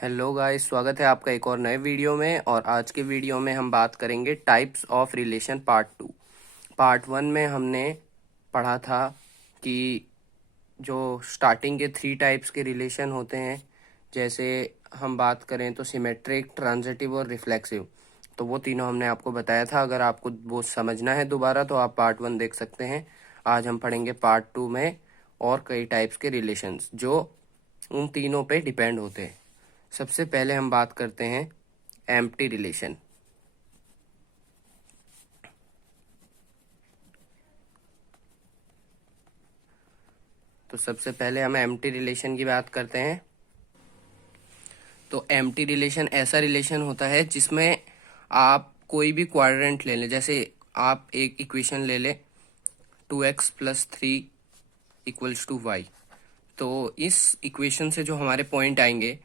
Hello guys, स्वागत है आपका एक और नए वीडियो में। और आज के वीडियो में हम बात करेंगे टाइप्स ऑफ रिलेशन पार्ट 1 में हमने पढ़ा था कि जो स्टार्टिंग के 3 टाइप्स के रिलेशन होते हैं, जैसे हम बात करें तो सिमेट्रिक, ट्रांजिटिव और रिफ्लेक्सिव, तो वो तीनों हमने आपको बताया था। अगर आपको वो समझना है दोबारा तो आप पार्ट 1 देख सकते हैं। आज हम पढ़ेंगे पार्ट 2 में और कई टाइप्स के रिलेशंस जो उन तीनों पे डिपेंड होते हैं। सबसे पहले हम बात करते हैं एम्प्टी रिलेशन। तो सबसे पहले हम एम्प्टी रिलेशन की बात करते हैं। तो एम्प्टी रिलेशन ऐसा रिलेशन होता है जिसमें आप कोई भी क्वाड्रेंट ले लें। जैसे आप एक इक्वेशन ले लें 2x+3 = y। तो इस इक्वेशन से जो हमारे पॉइंट आएंगे,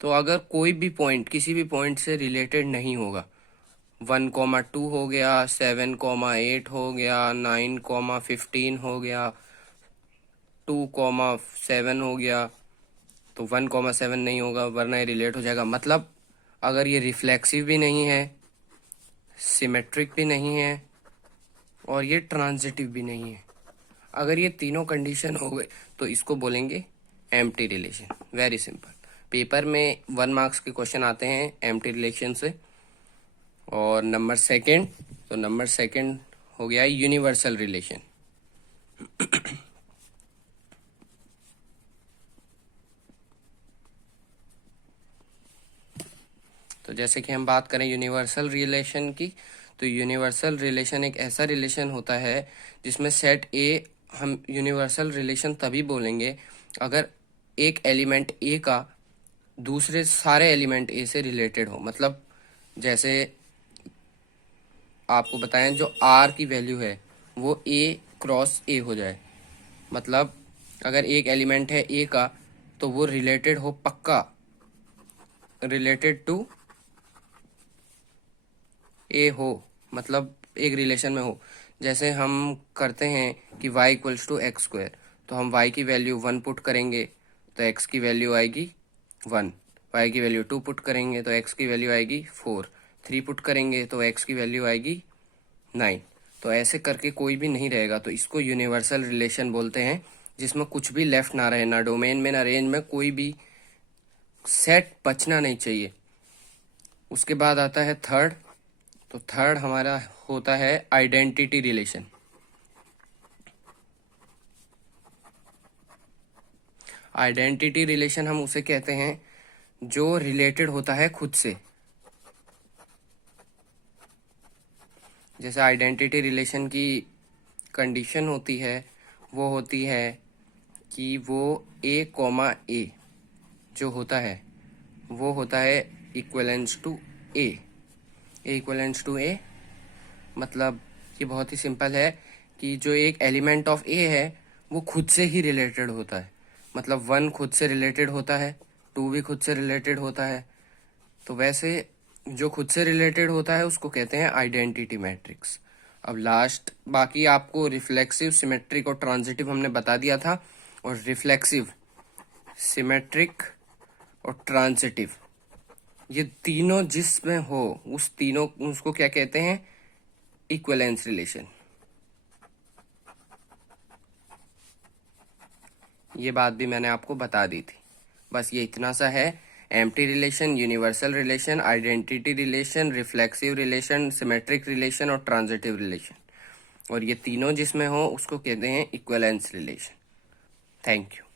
तो अगर कोई भी पॉइंट किसी भी पॉइंट से रिलेटेड नहीं होगा, 1,2 हो गया, 7,8 हो गया, 9,15 हो गया, 2,7 हो गया, तो 1,7 नहीं होगा वरना ये रिलेट हो जाएगा। मतलब अगर ये रिफ्लेक्सिव भी नहीं है, सिमेट्रिक भी नहीं है और ये ट्रांजिटिव भी नहीं है, अगर ये तीनों कंडीशन हो गए तो इसको बोलेंगे empty relation. Very simple. Paper में 1 मार्क्स के क्वेश्चन आते हैं एम्प्टी रिलेशन से। और नंबर सेकंड हो गया यूनिवर्सल रिलेशन। तो जैसे कि हम बात करें यूनिवर्सल रिलेशन की, तो यूनिवर्सल रिलेशन एक ऐसा रिलेशन होता है जिसमें सेट ए, हम यूनिवर्सल रिलेशन तभी बोलेंगे अगर एक एलिमेंट ए का दूसरे सारे एलिमेंट ए से रिलेटेड हो। मतलब जैसे आपको बताएं, जो आर की वैल्यू है वो ए क्रॉस ए हो जाए। मतलब अगर एक एलिमेंट है ए का तो वो रिलेटेड हो, पक्का रिलेटेड टू ए हो, मतलब एक रिलेशन में हो। जैसे हम करते हैं कि y = x², तो हम y की वैल्यू 1 पुट करेंगे तो x की वैल्यू आएगी 1, y की वैल्यू 2 पुट करेंगे तो x की वैल्यू आएगी 4, 3 पुट करेंगे तो x की वैल्यू आएगी 9। तो ऐसे करके कोई भी नहीं रहेगा, तो इसको यूनिवर्सल रिलेशन बोलते हैं, जिसमें कुछ भी लेफ्ट ना रहे, ना डोमेन में ना रेंज में, कोई भी सेट बचना नहीं चाहिए। उसके बाद आता है थर्ड। तो थर्ड हमारा होता है आइडेंटिटी रिलेशन। आइडेंटिटी रिलेशन हम उसे कहते हैं जो रिलेटेड होता है खुद से। जैसे आइडेंटिटी रिलेशन की कंडीशन होती है, वो होती है कि वो a, जो होता है वो होता है equivalence to A. Equivalence to A मतलब ये बहुत ही सिंपल है कि जो एक एलिमेंट ऑफ ए है वो खुद से ही रिलेटेड होता है। मतलब 1 खुद से रिलेटेड होता है, 2 भी खुद से रिलेटेड होता है। तो वैसे जो खुद से रिलेटेड होता है उसको कहते हैं आइडेंटिटी मैट्रिक्स। अब लास्ट बाकी आपको रिफ्लेक्सिव, सिमेट्रिक और ट्रांजिटिव हमने बता दिया था। और रिफ्लेक्सिव, सिमेट्रिक और ट्रांजिटिव, ये तीनों जिसमें हो उस तीनों उसको क्या कहते हैं? Equivalence relation. ये बात भी मैंने आपको बता दी थी। बस ये इतना सा है। Empty relation, universal relation, identity relation, reflexive relation, symmetric relation और ट्रांजिटिव रिलेशन, और ये तीनों जिसमें हो उसको कहते हैं इक्विवेलेंस रिलेशन। Thank you.